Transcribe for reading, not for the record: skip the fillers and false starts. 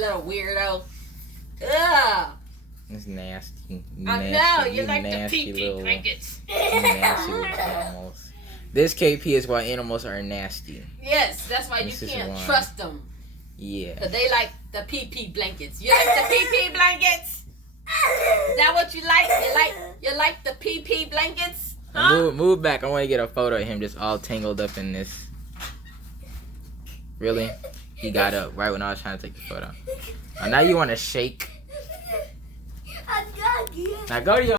little weirdo. Ugh. It's nasty. I know, you like the nasty pee-pee blankets. You nasty little animals. This KP is why animals are nasty. Yes, that's why This you is can't why. trust them. Yeah. Because they like the pee-pee blankets. You like the pee-pee blankets? Is that what you like? You like the pee-pee blankets? Huh? Move back. I want to get a photo of him just all tangled up in this. Really? He got up right when I was trying to take the photo. Oh, now you want to shake? Now go to your